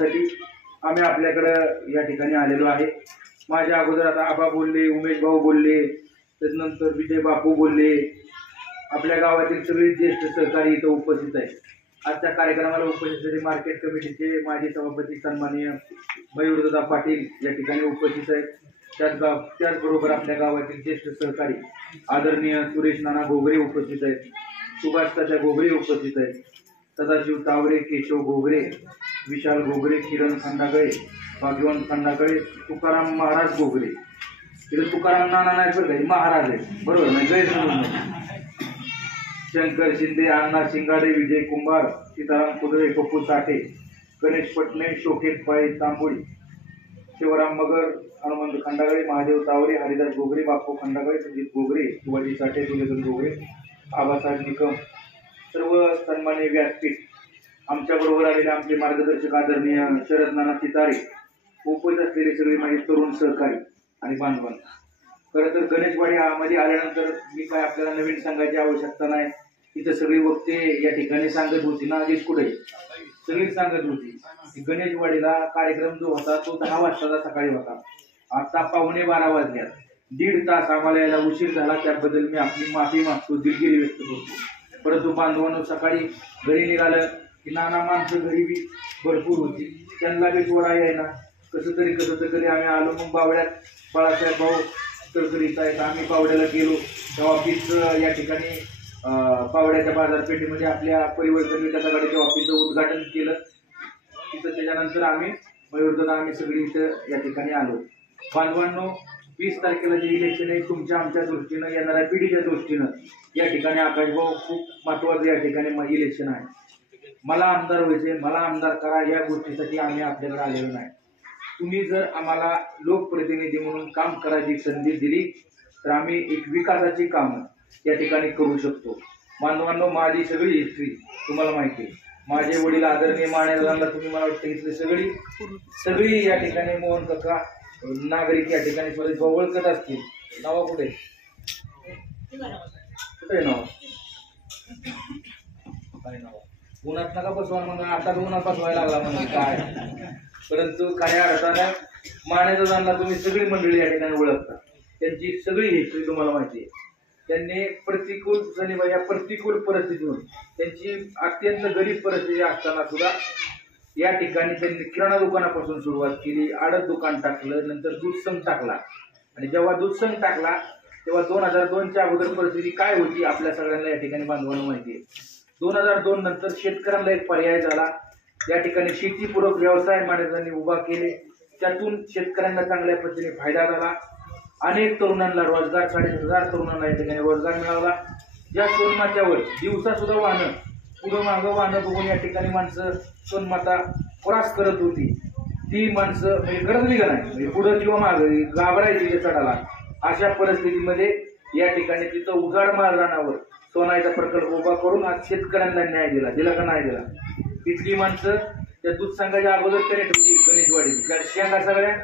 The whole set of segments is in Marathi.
करण्यासाठी आम्ही आपल्याकडे या ठिकाणी आलेलो आहे। माझ्या अगोदर आता आबा बोलले, उमेश भाऊ बोलले, त्यानंतर विजय बापू बोलले, आपल्या गावातील सगळे ज्येष्ठ सहकारी इथं उपस्थित आहेत। आजच्या कार्यक्रमाला उपस्थित मार्केट कमिटीचे माजी सभापती सन्माननीय मयूरदादा पाटील या ठिकाणी उपस्थित आहेत। त्याचबरोबर आपल्या गावातील ज्येष्ठ सहकारी आदरणीय सुरेश नाना घोगरे उपस्थित आहेत, सुभाष तात्या घोगरे उपस्थित आहेत, सदाशिव तावरे, केशव घोगरे, विशाल घोगरे, किरण खंडागळे, भाग्यवंत खंडागळे, तुकाराम महाराज घोगरे। तिथे तुकाराम नाना नाही बरं काही महाराज आहे, बरोबर नाही, गैरसमज नाही। शंकर शिंदे, अण्णा शिंगाडे, विजय कुंभार, सीताराम कुदळे, पप्पू साठे, गणेश पटणे, शोकेत पाई तांबोळी, शिवराम मगर, हनुमंत खंडागळे, महादेव तावरे, हरिदास घोगरे, बापू खंडागळे, संदीप घोगरे, शिवाजी साठे, तुलेधन घोगरे, आबासाहेब निकम, सर्व सन्मान्य व्यासपीठ, आमच्याबरोबर आलेले आमचे मार्गदर्शक आदरणीय शरद नाना चितारे, उपस्थित असलेले सगळे माझे तरुण सहकारी आणि बांधवांना। खरं तर गणेशवाडी मध्ये आल्यानंतर मी काय आपल्याला नवीन सांगायची आवश्यकता नाही। इथं सगळी वक्ते या ठिकाणी सांगत होती ना, आधीच कुठे सगळी सांगत होती की गणेशवाडीला कार्यक्रम जो होता तो 10 वाजता सकाळी होता। आता 11:15 वाजल्यात, 1.5 तास आम्हाला यायला उशीर झाला, त्याबद्दल मी आपली माफी मागतो, दिलगिरी व्यक्त करतो। परंतु बांधवांनो, सकाळी घरी निघालं की नाना माणसं घरी बी भरपूर होती, त्यांना बी सोडा यायला कसं तरी आम्ही आलो। मग बावड्यात बाळासाहेब भाऊ तळकरीत आहेत, आम्ही बावड्याला गेलो, त्या ऑफिस या ठिकाणी बावड्याच्या बाजारपेठेमध्ये आपल्या परिवर्तन विकास आघाडीच्या ऑफिसचं उद्घाटन केलं। तिथं त्याच्यानंतर आम्ही मयूरदादा आम्ही सगळी इथं या ठिकाणी आलो। बांधवांनो, 20 तारखेला जे इलेक्शन आहे तुमच्या आमच्या दृष्टीनं, येणाऱ्या पिढीच्या दृष्टीनं या ठिकाणी आकाशभाऊ खूप महत्त्वाचं या ठिकाणी इलेक्शन आहे। मला आमदार व्हायचे, मला आमदार करा, या गोष्टीसाठी आम्ही आपल्याकडे आलेलो नाही। तुम्ही जर आम्हाला लोकप्रतिनिधी म्हणून काम करायची संधी दिली तर आम्ही एक विकासाची कामं या ठिकाणी करू शकतो। बांधवांनो, माझी सगळी हिस्ट्री तुम्हाला माहिती आहे। माझे वडील आदरणीय मानेदादांना तुम्ही मला वाटतं इथले सगळी या ठिकाणी मोहन काका नागरिक या ठिकाणी स्वतः ओळखत असतील। नावा कुठे कुठे नाव काय नाव उन्हात नका बसवा, मग आता उन्हात बसवायला लागला म्हणजे काय। परंतु खऱ्या अर्थानं मानेदादांना तुम्ही सगळी मंडळी या ठिकाणी ओळखता, त्यांची सगळी हिस्ट्री तुम्हाला माहिती आहे। त्यांनी प्रतिकूल परिस्थितीतून, त्यांची अत्यंत गरीब परिस्थिती असताना सुद्धा या ठिकाणी त्यांनी किराणा दुकानापासून सुरुवात केली, आडत दुकान टाकलं, नंतर दूध संघ टाकला। आणि जेव्हा दूध संघ टाकला तेव्हा 2002च्या अगोदर परिस्थिती काय होती आपल्या सगळ्यांना या ठिकाणी बांधवांना माहिती आहे। 2002 नंतर शेतकऱ्यांना एक पर्याय झाला, या ठिकाणी शेतीपूरक व्यवसाय मानेदादांनी उभा केले, त्यातून शेतकऱ्यांना चांगल्या पद्धतीने फायदा झाला। अनेक तरुणांना रोजगार, 1000 तरुणांना या ठिकाणी रोजगार मिळाला। ज्या सोनमात्यावर दिवसा सुद्धा वाहनं पुढं मागं वाहनं बघून या ठिकाणी माणसं सोनमाता क्रॉस करत होती, ती माणसं म्हणजे करत नाही का नाही, म्हणजे पुढं किंवा मागं घाबरायची चढाला। अशा परिस्थितीमध्ये या ठिकाणी तिथं उजाड माळरानावर सोनाईचा प्रकल्प उभा करून आज शेतकऱ्यांना न्याय दिला का नाही दिला। तिथली माणसं त्या दूध संघाच्या अगोदर कनेक्ट होती गणेशवाडीची, त्या शेंगा सगळ्या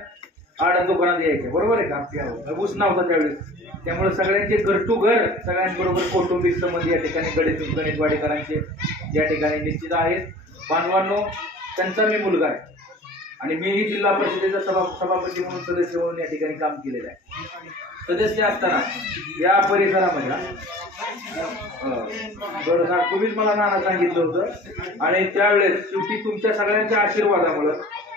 आडत दुकानात यायच्या, बरोबर आहे का, ऊस नव्हता त्यावेळेस। त्यामुळे सगळ्यांचे घर टू घर सगळ्यांबरोबर कौटुंबिक संबंध या ठिकाणी गणेशवाडीकरांचे या ठिकाणी निश्चित आहेत। बांधवांनो, त्यांचा मी मुलगा आहे आणि मीही जिल्हा परिषदेचा सभापती म्हणून सदस्य म्हणून या ठिकाणी काम केलेलं आहे। सदस्य असताना या परिसरामध्ये तुम्हीच मला नाना सांगितलं होतं आणि त्यावेळेस शेवटी तुमच्या सगळ्यांच्या आशीर्वादामुळे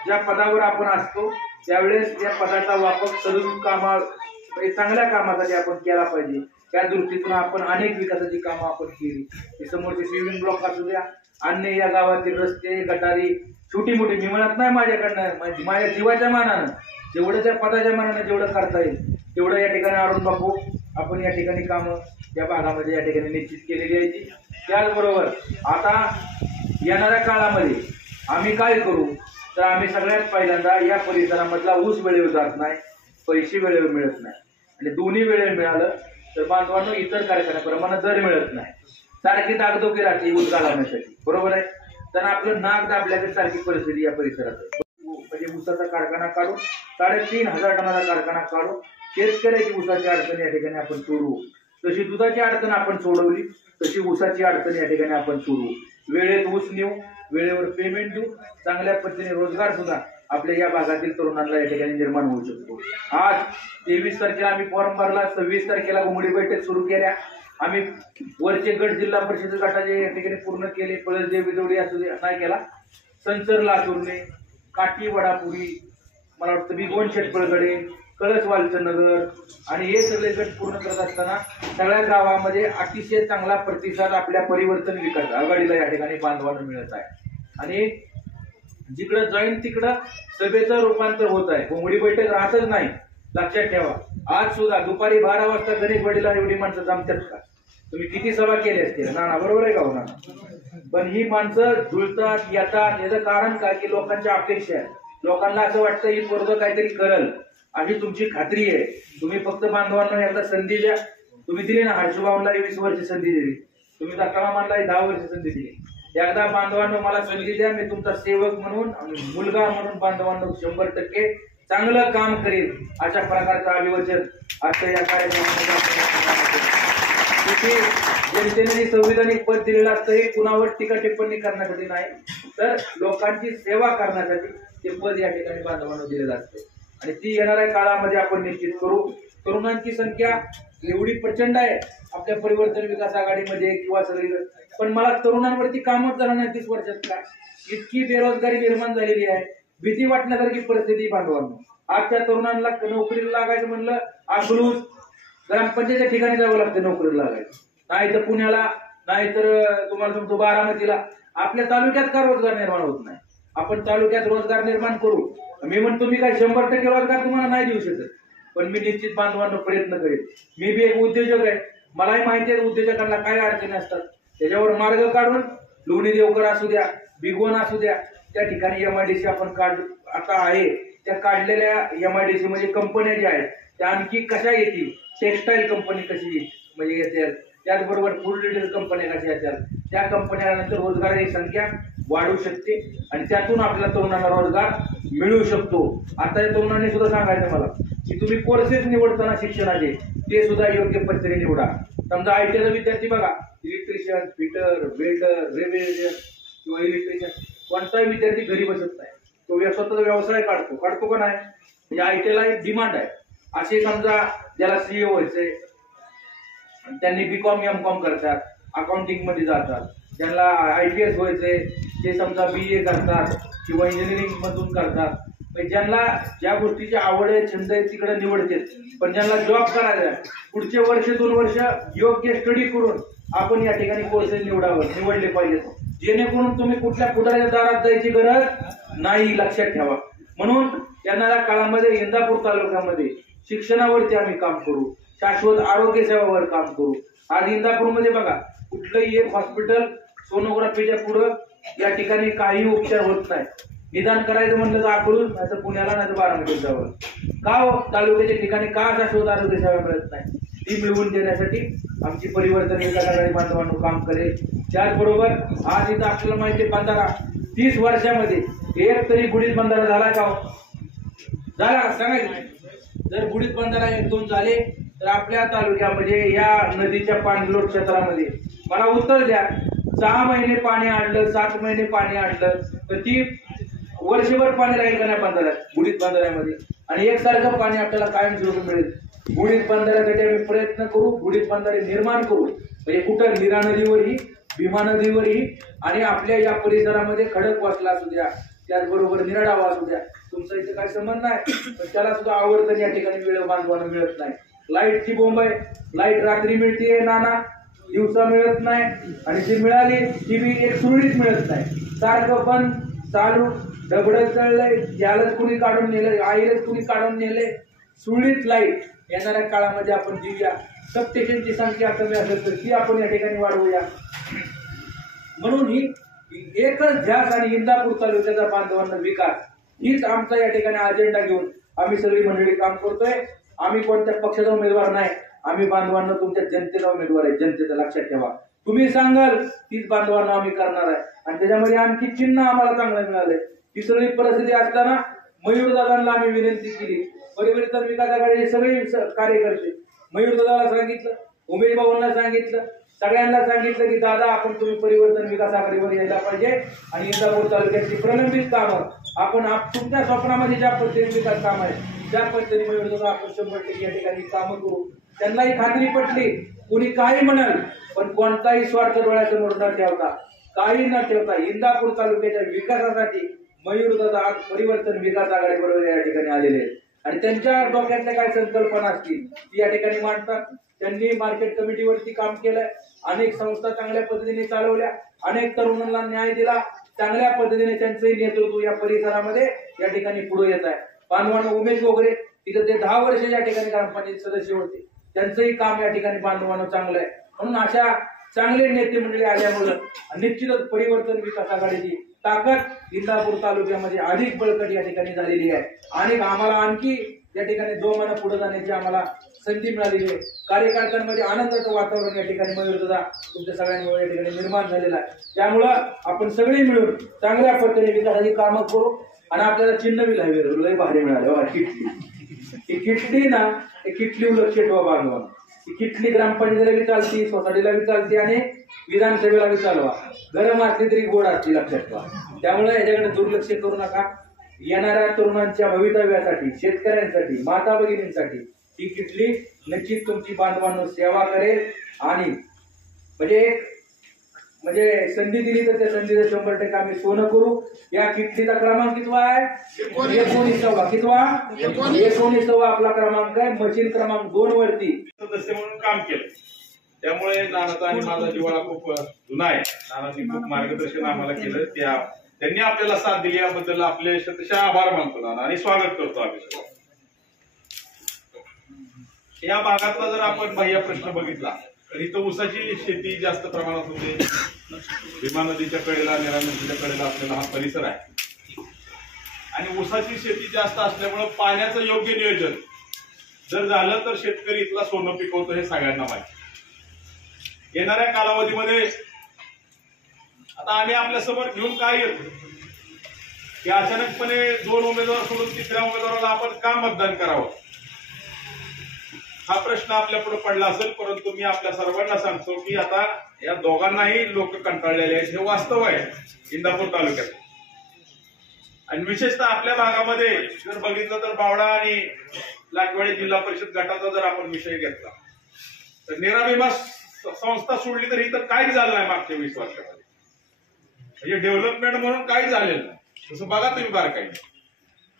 ज्या पदावर आपण असतो त्यावेळेस त्या पदाचा वापर सदुपयोग चांगल्या कामासाठी आपण केला पाहिजे। त्या दृष्टीतून आपण अनेक विकासाची कामं आपण केली। समोरचे स्विमिंग ब्लॉक असू द्या, अन्य या गावातील रस्ते गटारी छोटी मोठी, मी म्हणत नाही माझ्याकडनं, माझ्या जीवाच्या मानानं जेवढं, त्या पदाच्या मानानं जेवढं करता येईल तेवढं या ठिकाणी अरुण बापू आपण या ठिकाणी कामं या भागामध्ये या ठिकाणी निश्चित केलेली आहे। त्याचबरोबर आता येणाऱ्या काळामध्ये आम्ही काय करू तर आम्ही सगळ्यात पहिल्यांदा या परिसरामधला ऊस वेळेवर जात नाही, पैसे वेळेवर मिळत नाही आणि दोन्ही वेळेवर मिळालं तर बांधवांनो इतर कारखान्याप्रमाणे दर मिळत नाही, सारखी दागदोकी राहते ऊस घालवण्यासाठी, बरोबर आहे। तर आपलं नाक दाबल्याकडे सारखी परिस्थिती या परिसरात, म्हणजे ऊसाचा कारखाना काढून 3500 टनाचा कारखाना काढून शेतकऱ्याची ऊसाची अडचण या ठिकाणी आपण सोडवू। जशी दुधाची अडचण आपण सोडवली तशी ऊसाची अडचण या ठिकाणी आपण सोडवू। वेळेत ऊस नेऊ, वेळेवर पेमेंट देऊ, चांगल्या पद्धतीने रोजगार सुद्धा आपल्या या भागातील तरुणांना या ठिकाणी निर्माण होऊ शकतो। आज 23 तारखेला आम्ही फॉर्म भरला, 26 तारखेला घुमडी बैठक सुरू केल्या। आम्ही वरचे गट जिल्हा परिषद गटाचे या ठिकाणी पूर्ण केले, पळसदेव विदवडी असू दे नाही केला, संचर लातूरने, काठी वडापुरी, मला वाटतं बिगोन शेटपळगडे, कळस वालचंद नगर आणि हे सगळे गट पूर्ण करत असताना सगळ्या गावामध्ये अतिशय चांगला प्रतिसाद आपल्या परिवर्तन विकास आघाडीला या ठिकाणी बांधवांना मिळत आहे। आणि जिकडं जाईन तिकडं सभेचं रूपांतर होत आहे, घोंगडी बैठक राहतच नाही। लक्षात ठेवा, आज सुद्धा दुपारी 12 वाजता गणेशवाडीला एवढी माणसं जमतात का? तुम्ही किती सभा केली असतील ना, बरोबर आहे का हो ना? पण ही माणसं जुळतात येतात, याचं कारण काय की लोकांच्या अपेक्षा आहे। लोकांना असं वाटतं ही पोरगं काहीतरी करल अशी तुमची खात्री आहे। तुम्ही फक्त बांधवांना एकदा संधी द्या। तुम्ही दिली ना, हर्षभावनला 20 वर्ष संधी दिली, तुम्ही दत्ताला मानला 10 वर्ष संधी दिली। एकदा बांधवांनो मला संधी द्या, मी तुमचा सेवक म्हणून मुलगा म्हणून बांधवांनो 100% चांगलं काम करेल अशा प्रकारचं अभिवचन आजच्या या कार्यक्रमामध्ये जनतेने संविधानिक पद दिलेलं असतं, हे कुणावर टीका टिप्पणी करण्यासाठी नाही तर लोकांची सेवा करण्यासाठी ते पद या ठिकाणी बांधवांना दिलेलं असते आणि ती येणाऱ्या काळामध्ये आपण निश्चित करू। तरुणांची संख्या एवढी प्रचंड आहे आपल्या परिवर्तन विकास आघाडीमध्ये किंवा सगळीकडे, पण मला तरुणांवरती कामच झालं नाही 30 वर्षात का? इतकी बेरोजगारी निर्माण झालेली आहे, भीती वाटण्यासारखी परिस्थिती बांधवांना। आजच्या तरुणांना नोकरीला लागायचं म्हणलं अकलूज ग्रामपंचायतीच्या ठिकाणी जावं लागतं नोकरीला लागायचं, नाही तर पुण्याला, नाही तर तुम्हाला सांगतो बारामतीला। आपल्या तालुक्यात का रोजगार निर्माण होत नाही? आपण तालुक्यात रोजगार निर्माण करू। मी म्हणतो मी काय 100% रोजगार तुम्हाला नाही देऊ शकत, पण मी निश्चित बांधवांना प्रयत्न करेन। मी बी एक उद्योजक आहे, मलाही माहिती आहे उद्योजकांना काय अडचणी असतात, त्याच्यावर मार्ग काढून लोणी देवकर असू द्या, बिगोन असू द्या, त्या ठिकाणी MIDC आपण काढ आता आहे, त्या काढलेल्या MIDC म्हणजे कंपन्या ज्या आहेत त्या आणखी कशा येतील, टेक्सटाईल कंपनी कशी म्हणजे येतील, त्याचबरोबर फूड रिटेल कंपन्या कशा येतील, त्या कंपन्यांनंतर रोजगाराची संख्या वाढू शकते आणि त्यातून आपल्याला तरुणांना रोजगार मिळू शकतो। आता या तरुणांनी सुद्धा सांगायचं मला की तुम्ही कोर्सेस निवडताना शिक्षणाचे ते सुद्धा योग्य पद्धतीने निवडा। समजा ITचा विद्यार्थी बघा, इलेक्ट्रिशियन, फिटर, वेल्डर, रेल्वे किंवा इलेक्ट्रिशियन, कोणताही विद्यार्थी घरी बसत नाही, तो स्वतःचा व्यवसाय काढतो का नाही? म्हणजे ITला एक डिमांड आहे। असे समजा ज्याला CEO व्हायचंय त्यांनी BCom MCom करतात, अकाउंटिंग मध्ये जातात, ज्यांना IPS व्हायचंय ते समजा BA करतात किंवा इंजिनिअरिंग मधून करतात, ज्यांना ज्या गोष्टीची आवड आहे छंद आहे तिकडे निवडतात। पण ज्यांना जॉब करायचा पुढचे वर्ष 2 वर्ष योग्य स्टडी करून आपण या ठिकाणी कोर्सेस निवडले पाहिजेत, जेणेकरून तुम्ही कुठल्या पुढाऱ्याच्या दारात जायची गरज नाही। लक्षात ठेवा। म्हणून येणाऱ्या काळामध्ये इंदापूर तालुक्यामध्ये शिक्षणावरती आम्ही काम करू, शाश्वत आरोग्य सेवावर काम करू। आज इंदापूरमध्ये बघा कुठलंही एक हॉस्पिटल सोनोग्राफीच्या पुढं या ठिकाणी काही उपचार होत नाही, निदान करायचं म्हणलं तर अकलूज नाही तर पुण्याला नाही तर बारामतीला जावं का हो? तालुक्याच्या ठिकाणी का शाश्वत आरोग्य सेवा मिळत नाही? ती मिळवून देण्यासाठी आमची परिवर्तन विकास आघाडी बांधवांना काम करेल। त्याचबरोबर आज इथं आपल्याला माहिती आहे बंधारा 30 वर्षामध्ये एक तरी गुढीत बंधारा झाला का? झाला सांगायचं? जर गुढीत बंधारा 1-2 झाले तर आपल्या तालुक्यामध्ये या नदीच्या पाणलोट क्षेत्रामध्ये मला उत्तर द्या, 6 महिने पाणी आणलं, 7 महिने पाणी आणलं तर ती वर्षभर पाणी राहील का नाही बंधाऱ्यात, गुढीत बंधाऱ्यामध्ये? आणि एकसारखं पाणी आपल्याला कायमस्वरूपी मिळेल। गुढीत बंधाऱ्यासाठी आम्ही प्रयत्न करू, गुढीत बंधारे निर्माण करू, म्हणजे कुठं नीरा नदीवरही, भीमा नदीवरही आणि आपल्या या परिसरामध्ये खडकवासला असू द्या, त्याचबरोबर निराडावा असू द्या, तुमचा इथे काही संबंध नाही पण त्याला सुद्धा आवर्तन या ठिकाणी वेळ बांधवांना मिळत नाही। लाईटची बोंब आहे, लाईट रात्री मिळते नाना, दिवसा मिळत नाही, आणि जी मिळाली ती बी एक सुरळीत मिळत नाही, सारखं पण चालू दगड चढलंय, यालाच कुणी काढून नेलं, आईलाच कुणी काढून नेले, सुरळीत लाईट येणाऱ्या काळामध्ये आपण देऊया। सबस्टेशनची संख्या कमी असेल तर ती आपण या ठिकाणी वाढवूया। म्हणून ही एकच ध्यास आणि इंदापूर तालुक्याचा बांधवांना विकास हीच आमचा या ठिकाणी अजेंडा घेऊन आम्ही सगळी मंडळी काम करतोय। आम्ही कोणत्या पक्षाचा उमेदवार नाही, आम्ही बांधवांना तुमच्या जनतेचा उमेदवार आहे, जनतेचा लक्षात ठेवा। तुम्ही सांगाल तीच बांधवांना आम्ही करणार आहे आणि त्याच्यामध्ये आणखी चिन्ह आम्हाला चांगलं मिळालंय। ही सगळी परिस्थिती असताना मयूरदादांना आम्ही विनंती केली, परिवर्तन विकास आघाडीचे सगळे कार्यकर्ते मयूरदादाला सांगितलं, उमेश भाऊंना सांगितलं, सगळ्यांना सांगितलं की दादा आपण तुम्ही परिवर्तन विकास आघाडीवर यायला पाहिजे आणि इंदापूर तालुक्याची प्रलंबित कामं आपण तुमच्या स्वप्नामध्ये ज्या पद्धतीने विकास काम आहे त्या पद्धतीने आपण 100% या ठिकाणी कामं करू. त्यांनाही खात्री पटली. कुणी काही म्हणाल पण कोणताही स्वार्थ डोळ्यासमोर न ठेवता काही न ठेवता इंदापूर तालुक्याच्या विकासासाठी मयूरदादा आज परिवर्तन विकास आघाडी बरोबर या ठिकाणी आलेले आहेत आणि त्यांच्या डोक्यातल्या काय संकल्पना असतील ती या ठिकाणी मांडतात. त्यांनी मार्केट कमिटीवरती काम केलंय. अनेक संस्था चांगल्या पद्धतीने चालवल्या. अनेक तरुणांना न्याय दिला. चांगल्या पद्धतीने त्यांचंही नेतृत्व या परिसरामध्ये या ठिकाणी पुढे येत आहे. बांधवांना उमेश वगैरे तिथे ते 10 वर्ष या ठिकाणी ग्रामपंचायत सदस्य होते. त्यांचंही काम या ठिकाणी बांधवांना चांगलं आहे. म्हणून अशा चांगले नेते मंडळी आल्यामुळं निश्चितच परिवर्तन विकास आघाडीची ताकद इंदापूर तालुक्यामध्ये अधिक बळकट या ठिकाणी झालेली आहे आणि आम्हाला आणखी या ठिकाणी जोमानं पुढे जाण्याची आम्हाला संधी मिळालेली आहे. कार्यकर्त्यांमध्ये आनंदाचं वातावरण या ठिकाणी मयूरदादा तुमच्या सगळ्यांमुळे या ठिकाणी निर्माण झालेलं आहे. त्यामुळं आपण सगळे मिळून चांगल्या पद्धतीने विकासाची कामं करू आणि आपल्याला चिन्ह बी लय भारी मिळाले बघा. किटली ना हे किटली लक्ष ठेवा बांधवा. किटली ग्रामपंचायतीला बी चालती, सोसायटीला बी चालती आणि विधानसभेला बी चालवा. गरम असली तरी गोड असते लक्षात ठेवा. त्यामुळे याच्याकडे दुर्लक्ष करू नका. येणाऱ्या तरुणांच्या भवितव्यासाठी, शेतकऱ्यांसाठी, माता भगिनींसाठी ही किटली नक्कीच तुमची बांधवांनो सेवा करेल आणि म्हणजे संधी दिली तर त्या संधीचं 100% आम्ही सोनं करू. या किटलीचा क्रमांक कितवा आहे? 19वा. कितवा? 19वा आपला क्रमांक आहे. मशीन क्रमांक 2 वरती सदस्य म्हणून काम केलं. त्यामुळे नानाचा आणि माझा जिव्हाळा खूप जुना आहे. नानांनी खूप मार्गदर्शन आम्हाला केलं. त्यांनी आपल्याला साथ दिली याबद्दल आपले शतशः आभार मानतो नाना आणि स्वागत करतो आम्ही. या भागातला जर आपण बाह्य प्रश्न बघितला तर इथं ऊसाची शेती जास्त प्रमाणात होते. भीमा नदीच्या कडेला, नेरा नदीच्या कडेला आपल्याला हा परिसर आहे आणि ऊसाची शेती जास्त असल्यामुळे पाण्याचं योग्य नियोजन जर झालं तर शेतकरी इथला सोनं पिकवतो हे सगळ्यांना माहिती. येणाऱ्या कालावधीमध्ये आता आम्ही आपल्या समोर घेऊन काय येतो की अचानकपणे 2 उमेदवार सोडून 3ऱ्या उमेदवाराला आपण का मतदान करावं हा प्रश्न आपल्या पुढे पडला असेल. परंतु मी आपल्या सर्वांना सांगतो की आता या दोघांनाही लोक कंटाळलेले आहेत हे वास्तव आहे इंदापूर तालुक्यात. आणि विशेषतः आपल्या भागामध्ये जर बघितलं तर बावडा आणि लाटवाडी जिल्हा परिषद गटाचा जर आपण विषय घेतला तर नेरा भीमा संस्था सोडली तर इथं काहीच झालं नाही मागच्या 20 वर्षामध्ये. म्हणजे डेव्हलपमेंट म्हणून काही झालेलं नाही. तसं बघा तुम्ही बारकाई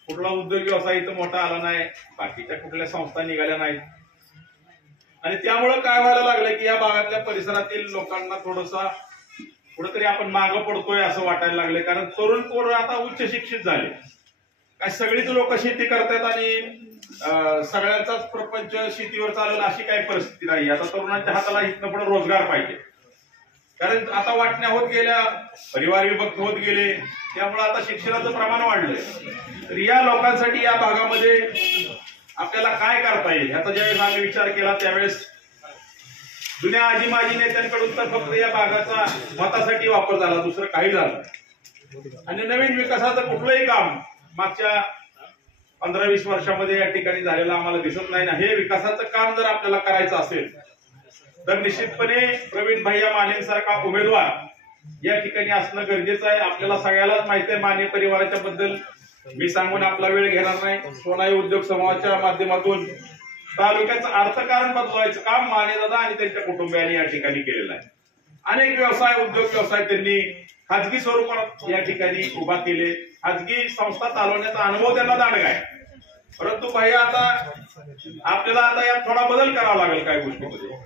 कुठला उद्योग व्यवसाय इथं मोठा आला नाही. बाकीच्या कुठल्या संस्था निघाल्या नाहीत आणि त्यामुळं काय व्हायला लागलं की या भागातल्या परिसरातील लोकांना थोडंसं कुठेतरी आपण मागं पडतोय असं वाटायला लागले. कारण तरुण पोरं आता उच्च शिक्षित झाले. काय सगळीच लोक शेती करतात आणि सगळ्यांचाच प्रपंच शेतीवर चालेल अशी काही परिस्थिती नाही. आता तरुणांच्या हाताला इथनं पुढे रोजगार पाहिजे. कारण आता वाटण्या होत गेल्या, परिवार विभक्त होत गेले. त्यामुळे आता शिक्षणाचं प्रमाण वाढलंय. तर या लोकांसाठी या भागामध्ये आपल्याला काय करता येईल ह्याचा ज्यावेळेस आम्ही विचार केला त्यावेळेस जुन्या आजी माजी नेत्यांकडून तर फक्त या भागाचा मतासाठी वापर झाला, दुसरं काही झालं. आणि नवीन विकासाचं कुठलंही काम मागच्या 15-20 वर्षामध्ये या ठिकाणी झालेलं आम्हाला दिसत नाही ना. हे विकासाचं काम जर आपल्याला करायचं असेल तर निश्चितपणे प्रवीण भैया माने सारखा उमेदवार या ठिकाणी असणं गरजेचं आहे. आपल्याला सगळ्यालाच माहिती आहे माने परिवाराच्या बद्दल मी सांगून आपला वेळ घेणार नाही. सोनाई उद्योग समूहाच्या माध्यमातून तालुक्याचं अर्थकारण बदलवायचं काम मानेदादा आणि त्यांच्या कुटुंबियांनी या ठिकाणी केलेलं आहे. अनेक व्यवसाय, उद्योग व्यवसाय त्यांनी खाजगी स्वरूपात या ठिकाणी उभा केले. खाजगी संस्था चालवण्याचा अनुभव त्यांना दांडगा आहे. परंतु भैया आता आपल्याला आता यात थोडा बदल करावा लागेल. काही गोष्टीमध्ये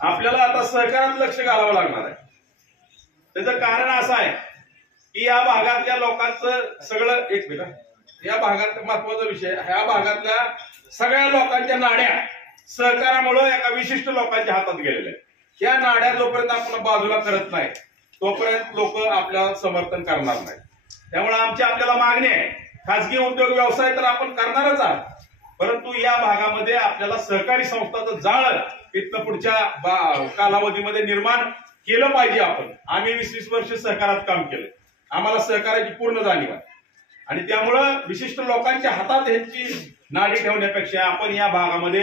आपल्याला आता सहकारात लक्ष घालावं लागणार आहे. त्याचं कारण असं आहे की या भागातल्या लोकांचं सगळं एक मिनिट या भागात महत्वाचा विषय, ह्या भागातल्या सगळ्या लोकांच्या नाड्या सहकारामुळे एका विशिष्ट लोकांच्या हातात गेलेल्या आहेत. या नाड्या जोपर्यंत आपण बाजूला करत नाही तोपर्यंत लोक आपल्याला समर्थन करणार नाही. त्यामुळे आमची आपल्याला मागणी आहे, खाजगी उद्योग व्यवसाय तर आपण करणारच आहात, परंतु या भागामध्ये आपल्याला सहकारी संस्थाचं जाळं इथनं पुढच्या कालावधीमध्ये निर्माण केलं पाहिजे. आम्ही 20-20 वर्ष सहकारात काम केलं, आम्हाला सहकाराची पूर्ण जाणीव आहे आणि त्यामुळं विशिष्ट लोकांच्या हातात ह्यांची नाडी ठेवण्यापेक्षा आपण या भागामध्ये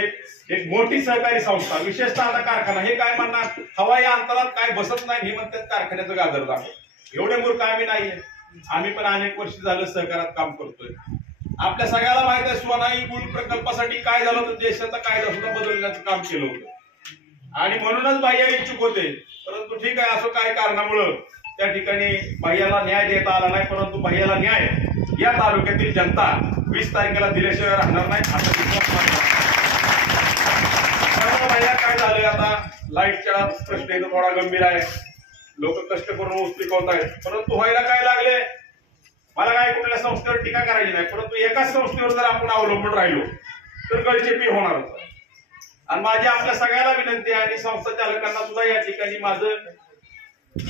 एक मोठी सहकारी संस्था, विशेषतः आता कारखाना, हे काय म्हणणार हवाई अंतरात काय बसत नाही हे म्हणतात कारखान्याचं गाजर दाखव. एवढे मूर्ख आम्ही नाहीये. आम्ही पण अनेक वर्ष झालं सहकारात काम करतोय. आपल्या सगळ्याला माहित आहे सोनाई गुळ प्रकल्पासाठी काय झालं होतं, देशाचा कायदा सुद्धा बदलण्याचं काम केलं होतं आणि म्हणूनच बाह्य इच्छुक होते. परंतु ठीक आहे, असं काय कारणामुळं त्या ठिकाणी बाह्याला न्याय देता आला नाही. परंतु बाह्याला न्याय या तालुक्यातील जनता 20 तारखेला दिल्याशिवाय राहणार नाही असा विश्वास. बाह्या काय झालंय, आता लाईटच्या प्रश्न इथं थोडा गंभीर आहे. लोक कष्ट करून ऊस पिकवत आहेत, परंतु व्हायला काय लागले, मला काय कुठल्या संस्थेवर टीका करायची नाही, परंतु एकाच संस्थेवर जर आपण अवलंबून राहिलो तर गळचेपी होणार होतं. आणि माझी आपल्या सगळ्याला विनंती आहे आणि संस्था चालकांना सुद्धा या ठिकाणी माझं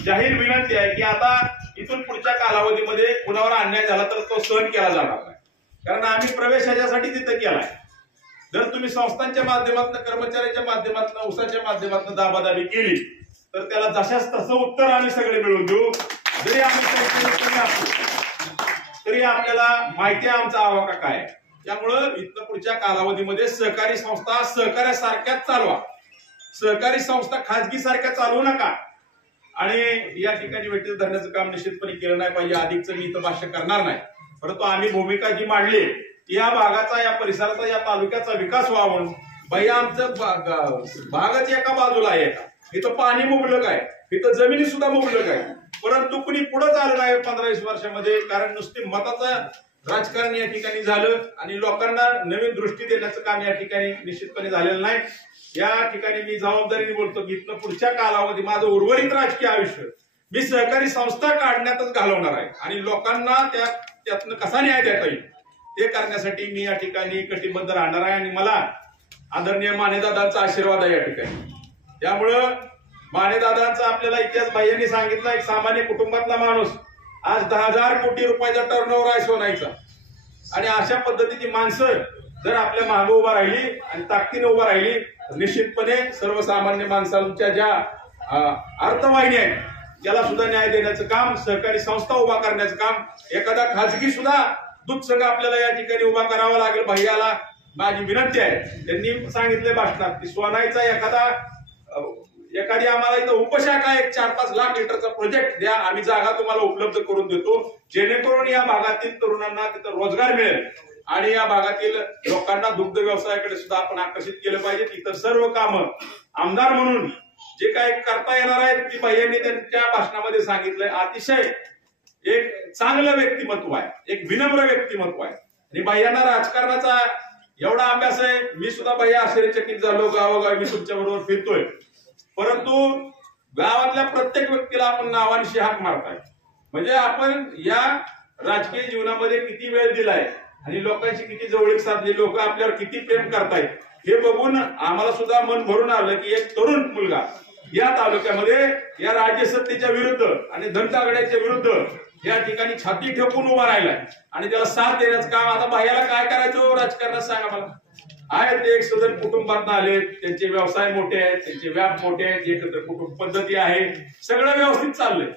जाहीर विनंती आहे की आता इथून पुढच्या कालावधीमध्ये कुणावर अन्याय झाला तर तो सहन केला जाणार नाही. कारण आम्ही प्रवेश ह्याच्यासाठी तिथे केलाय. जर तुम्ही संस्थांच्या माध्यमातून, कर्मचाऱ्यांच्या माध्यमातून, ऊसाच्या माध्यमातून दाबादाबी केली तर त्याला जशाच तसं उत्तर आम्ही सगळे मिळवून देऊ. जरी आम्ही तरी आपल्याला माहिती आहे आमचा आवाका काय. त्यामुळं इथं पुढच्या कालावधीमध्ये सहकारी संस्था सहकार्यासारख्याच चालवा. सहकारी संस्था खाजगी सारख्या चालवू नका. आणि या ठिकाणी वेटीस धरण्याचं काम निश्चितपणे केलं नाही पाहिजे. अधिकचं मी इथं भाष्य करणार नाही. परंतु आम्ही भूमिका जी मांडली की या भागाचा, या परिसराचा, या तालुक्याचा विकास व्हावा म्हणून. भैया आमचं भागच एका बाजूला आहे, इथं पाणी मुबलक आहे, इथं जमिनी सुद्धा मुबलक आहे. परंतु कुणी पुढे आलं नाही 15-20 वर्षामध्ये. कारण नुसती मताचं राजकारण या ठिकाणी झालं आणि लोकांना नवीन दृष्टी देण्याचं काम या ठिकाणी निश्चितपणे झालेलं नाही. या ठिकाणी मी जबाबदारीने बोलतो की इथनं पुढच्या कालावधी माझं उर्वरित राजकीय आयुष्य मी सहकारी संस्था काढण्यातच घालवणार आहे आणि लोकांना त्यातनं कसा न्याय देता येईल ते करण्यासाठी मी या ठिकाणी कटिबद्ध राहणार आहे. आणि मला आदरणीय मानेदादांचा आशीर्वाद आहे या ठिकाणी. त्यामुळं मानेदादांचा आपल्याला इतिहास बाह्यांनी सांगितला. एक सामान्य कुटुंबातला माणूस आज 10,000 कोटी रुपयाचा टर्नओव्हर आहे सोनाईचा. आणि अशा पद्धतीची माणसं जर आपल्या मागे उभा राहिली आणि ताकदीने उभा राहिली तर निश्चितपणे सर्वसामान्य माणसांच्या ज्या अर्थवाहिन्या आहेत त्याला सुद्धा न्याय देण्याचं काम, सहकारी संस्था उभा करण्याचं काम, एखादा खाजगी सुद्धा दूध संघ आपल्याला या ठिकाणी उभा करावा लागेल. भैयाला माझी विनंती आहे, त्यांनी सांगितले भाषणात की सोनाईचा एखादी आम्हाला इथं उपशाखा 4-5 लाख लिटरचा प्रोजेक्ट द्या, आम्ही जागा तुम्हाला उपलब्ध करून देतो, जेणेकरून या भागातील तरुणांना तिथं रोजगार मिळेल आणि या भागातील लोकांना दुग्ध व्यवसायाकडे सुद्धा आपण आकर्षित केलं पाहिजे. इतर सर्व कामं आमदार म्हणून जे काय करता येणार आहेत ती भैयांनी त्यांच्या भाषणामध्ये सांगितलंय. अतिशय एक चांगलं व्यक्तिमत्व आहे, एक विनम्र व्यक्तिमत्व आहे आणि भैयांना राजकारणाचा एवढा अभ्यास आहे. मी सुद्धा भैया आश्चर्यचकित झालो, गावोगावी मी तुमच्या बरोबर फिरतोय, परंतु गावातल्या प्रत्येक व्यक्तीला आपण नावानिशी हाक मारताय. म्हणजे आपण या राजकीय जीवनामध्ये किती वेळ दिलाय आणि लोकांची किती जवळीक साधली, लोक आपल्यावर किती प्रेम करतायत हे बघून आम्हाला सुद्धा मन भरून आलं की एक तरुण मुलगा या तालुक्यामध्ये या राज्य सत्तेच्या विरुद्ध आणि धनतागड्याच्या विरुद्ध या ठिकाणी छाती ठोकून उभा राहिलाय आणि त्याला साथ देण्याचं काम. आता बाह्याला काय करायचं राजकारणात सांगा मला. आहे ते एक सदन कुटुंबात आले, त्यांचे व्यवसाय मोठे आहेत, त्यांचे व्याप मोठे आहेत, एकत्र कुटुंब पद्धती आहे, सगळं व्यवस्थित चाललंय.